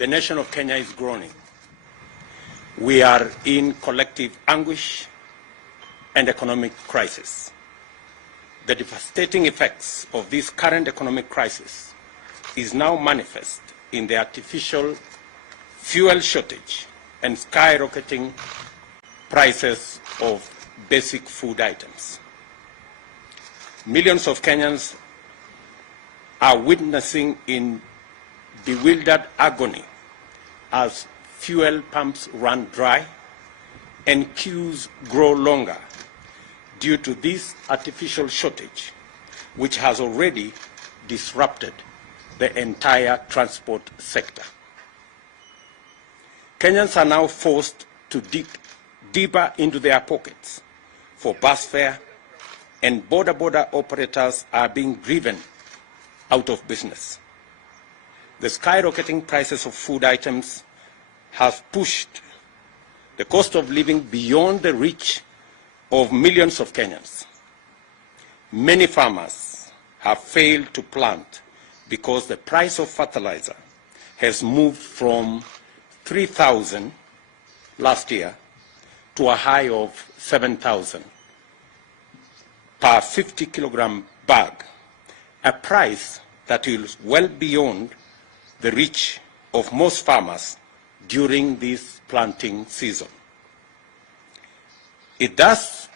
The nation of Kenya is groaning. We are in collective anguish and economic crisis. The devastating effects of this current economic crisis is now manifest in the artificial fuel shortage and skyrocketing prices of basic food items. Millions of Kenyans are witnessing in bewildered agony as fuel pumps run dry and queues grow longer due to this artificial shortage, which has already disrupted the entire transport sector. Kenyans are now forced to dig deeper into their pockets for bus fare, and border operators are being driven out of business. The skyrocketing prices of food items have pushed the cost of living beyond the reach of millions of Kenyans. Many farmers have failed to plant because the price of fertilizer has moved from 3,000 last year to a high of 7,000 per 50 kilogram bag, a price that is well beyond the reach of most farmers during this planting season. It thus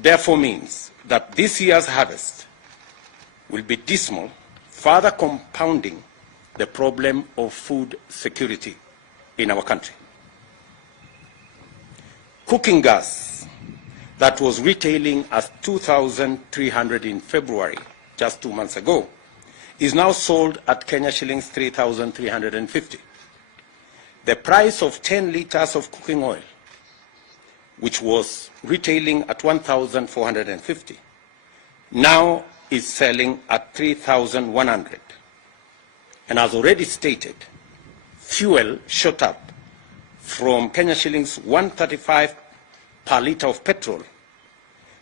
therefore means that this year's harvest will be dismal, further compounding the problem of food security in our country. Cooking gas that was retailing at 2,300 in February, just 2 months ago, is now sold at Kenya shillings 3,350. The price of 10 liters of cooking oil, which was retailing at 1,450, now is selling at 3,100. And as already stated, fuel shot up from Kenya shillings 135 per liter of petrol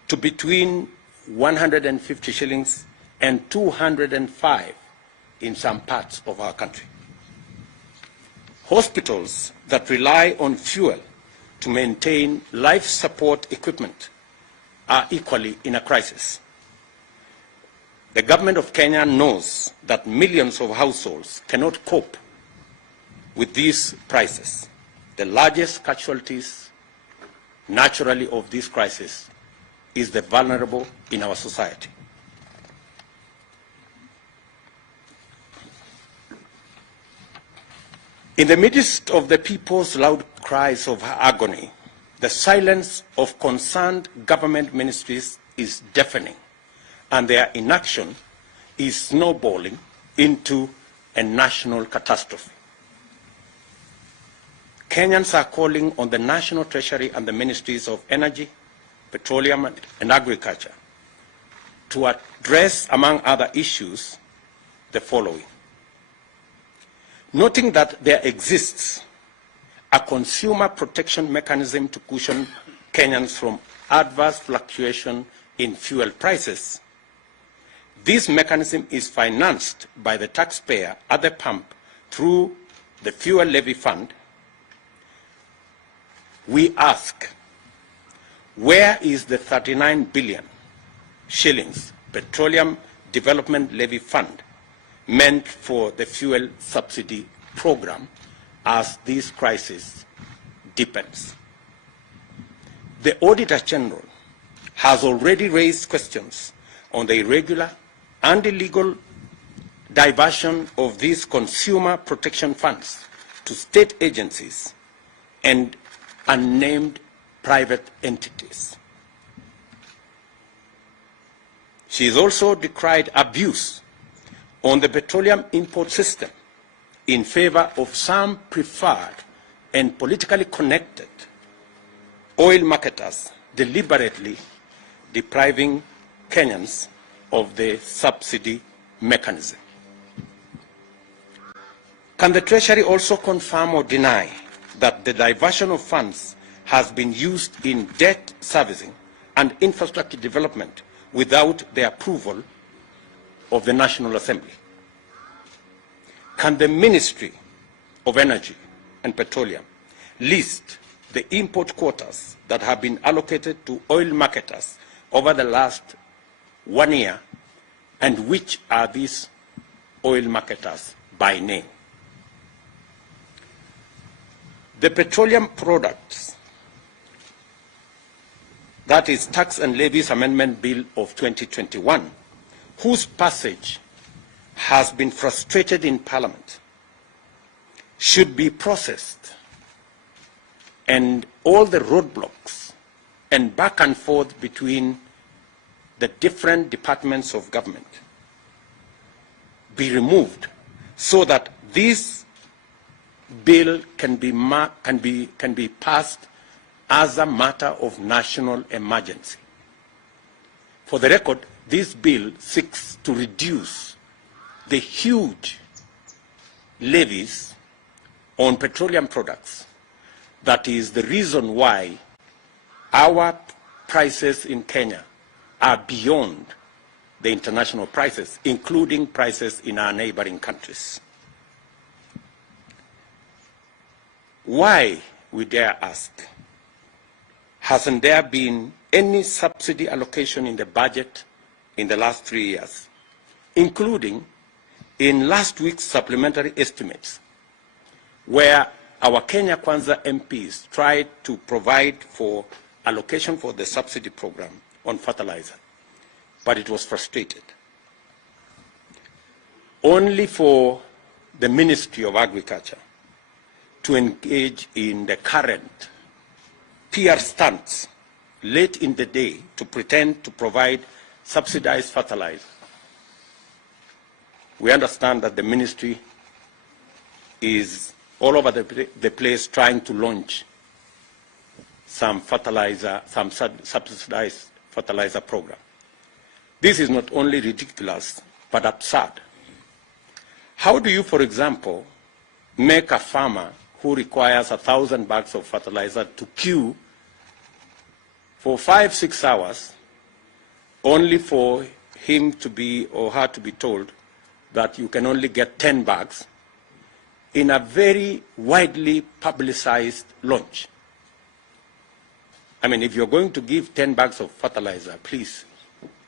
to between 150 shillings and 205 in some parts of our country. Hospitals that rely on fuel to maintain life support equipment are equally in a crisis. The government of Kenya knows that millions of households cannot cope with these prices. The largest casualties, naturally, of this crisis is the vulnerable in our society. In the midst of the people's loud cries of agony, the silence of concerned government ministries is deafening, and their inaction is snowballing into a national catastrophe. Kenyans are calling on the National Treasury and the Ministries of Energy, Petroleum and Agriculture to address, among other issues, the following. Noting that there exists a consumer protection mechanism to cushion Kenyans from adverse fluctuation in fuel prices, this mechanism is financed by the taxpayer at the pump through the Fuel Levy Fund. We ask, where is the 39 billion shillings Petroleum Development Levy Fund meant for the fuel subsidy program as this crisis deepens? The Auditor General has already raised questions on the irregular and illegal diversion of these consumer protection funds to state agencies and unnamed private entities. She has also decried abuse on the petroleum import system in favor of some preferred and politically connected oil marketers deliberately depriving Kenyans of the subsidy mechanism. Can the Treasury also confirm or deny that the diversion of funds has been used in debt servicing and infrastructure development without the approval of the National Assembly? Can the Ministry of Energy and Petroleum list the import quotas that have been allocated to oil marketers over the last 1 year, and which are these oil marketers by name. The Petroleum Products, that is Tax and Levies Amendment Bill of 2021, whose passage has been frustrated in Parliament, should be processed, and all the roadblocks and back and forth between the different departments of government be removed, so that this bill can be passed as a matter of national emergency. For the record, this bill seeks to reduce the huge levies on petroleum products. That is the reason why our prices in Kenya are beyond the international prices, including prices in our neighboring countries. Why, we dare ask, hasn't there been any subsidy allocation in the budget in the last 3 years, including in last week's supplementary estimates, where our Kenya Kwanza MPs tried to provide for allocation for the subsidy program on fertilizer, but it was frustrated. Only for the Ministry of Agriculture to engage in the current PR stunts late in the day to pretend to provide subsidized fertilizer. We understand that the ministry is all over the place trying to launch some subsidized fertilizer program. This is not only ridiculous, but absurd. How do you, for example, make a farmer who requires 1,000 bags of fertilizer to queue for 5-6 hours, only for him to be or her to be told that you can only get 10 bags in a very widely publicized launch? I mean, if you're going to give 10 bags of fertilizer, please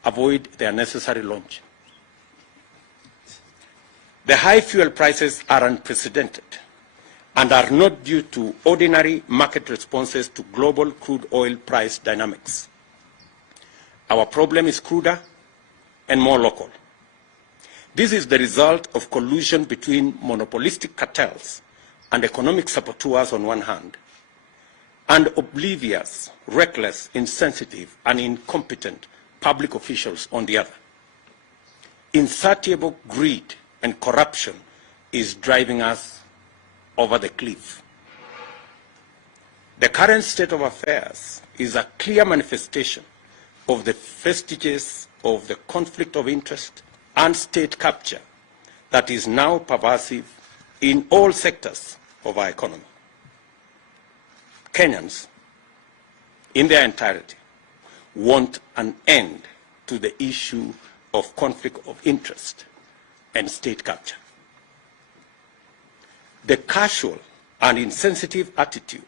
avoid the unnecessary launch. The high fuel prices are unprecedented and are not due to ordinary market responses to global crude oil price dynamics. Our problem is cruder and more local. This is the result of collusion between monopolistic cartels and economic saboteurs on one hand, and oblivious, reckless, insensitive, and incompetent public officials on the other. Insatiable greed and corruption is driving us over the cliff. The current state of affairs is a clear manifestation of the vestiges of the conflict of interest and state capture that is now pervasive in all sectors of our economy. Kenyans, in their entirety, want an end to the issue of conflict of interest and state capture. The casual and insensitive attitude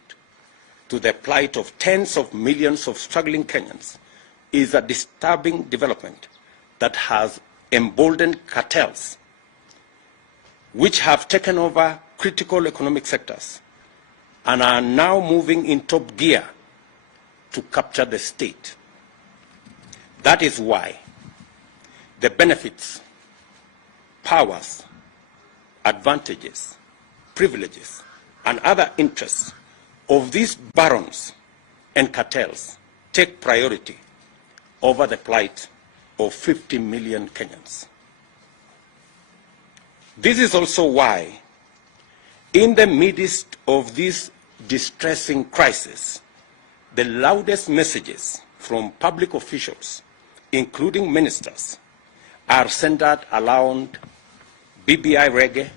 to the plight of tens of millions of struggling Kenyans is a disturbing development that has emboldened cartels, which have taken over critical economic sectors and are now moving in top gear to capture the state. That is why the benefits, powers, advantages, privileges, and other interests of these barons and cartels take priority over the plight of 50 million Kenyans. This is also why, in the midst of this distressing crisis, the loudest messages from public officials, including ministers, are centered around BBI reggae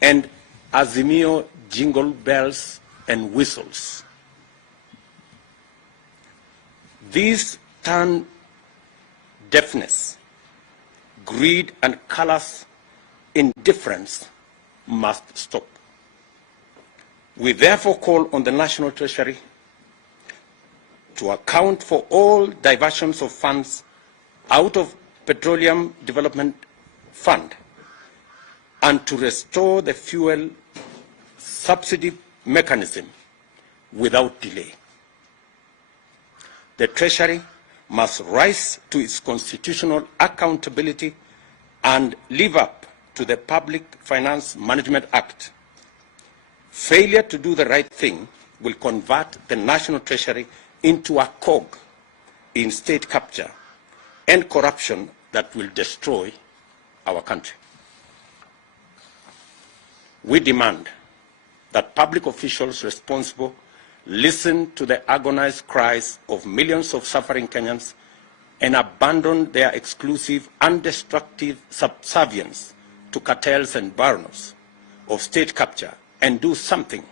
and Azimio jingle bells and whistles. These turn deafness, greed, and callous indifference must stop. We therefore call on the National Treasury to account for all diversions of funds out of Petroleum Development Fund and to restore the fuel subsidy mechanism without delay. The Treasury must rise to its constitutional accountability and live up to the Public Finance Management Act. Failure to do the right thing will convert the National Treasury into a cog in state capture and corruption that will destroy our country. We demand that public officials responsible listen to the agonized cries of millions of suffering Kenyans and abandon their exclusive and destructive subservience to cartels and barons of state capture and do something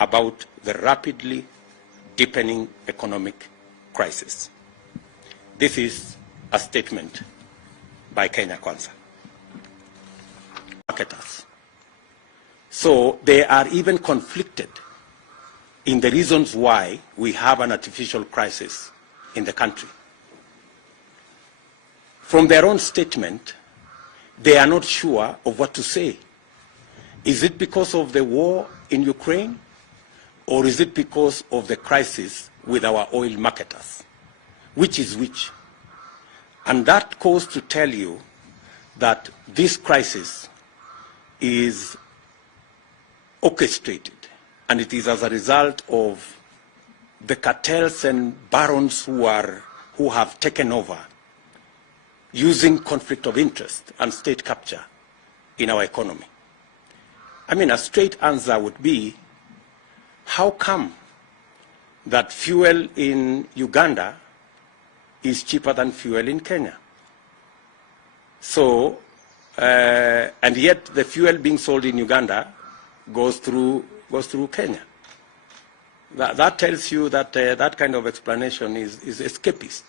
about the rapidly deepening economic crisis. This is a statement by Kenya Kwanza. Marketers. So they are even conflicted in the reasons why we have an artificial crisis in the country. From their own statement, they are not sure of what to say. Is it because of the war in Ukraine, or is it because of the crisis with our oil marketers? Which is which? And that goes to tell you that this crisis is orchestrated, and it is as a result of the cartels and barons who have taken over, using conflict of interest and state capture in our economy. I mean, a straight answer would be, how come that fuel in Uganda is cheaper than fuel in Kenya? So, and yet the fuel being sold in Uganda goes through Kenya. That tells you that that kind of explanation is escapist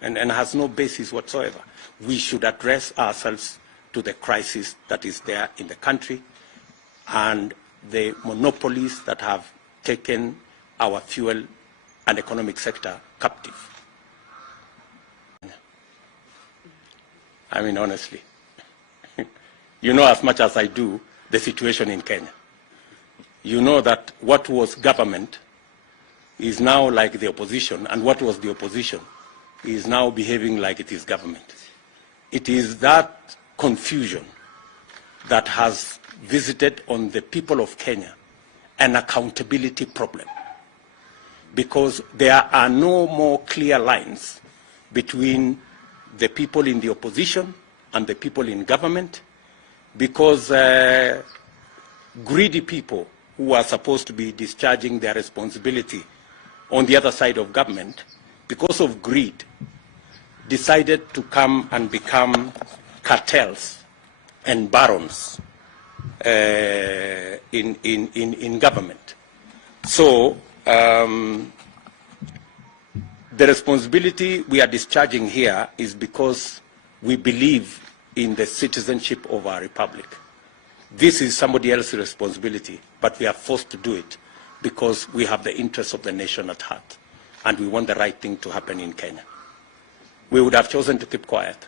and has no basis whatsoever. We should address ourselves to the crisis that is there in the country and the monopolies that have taken our fuel and economic sector captive. I mean, honestly, you know as much as I do the situation in Kenya. You know that what was government is now like the opposition, and what was the opposition is now behaving like it is government. It is that confusion that has visited on the people of Kenya an accountability problem, because there are no more clear lines between the people in the opposition and the people in government, because greedy people who are supposed to be discharging their responsibility on the other side of government, because of greed, decided to come and become cartels and barons in government. So the responsibility we are discharging here is because we believe in the citizenship of our republic. This is somebody else's responsibility, but we are forced to do it because we have the interests of the nation at heart, and we want the right thing to happen in Kenya. We would have chosen to keep quiet,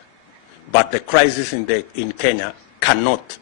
but the crisis in Kenya cannot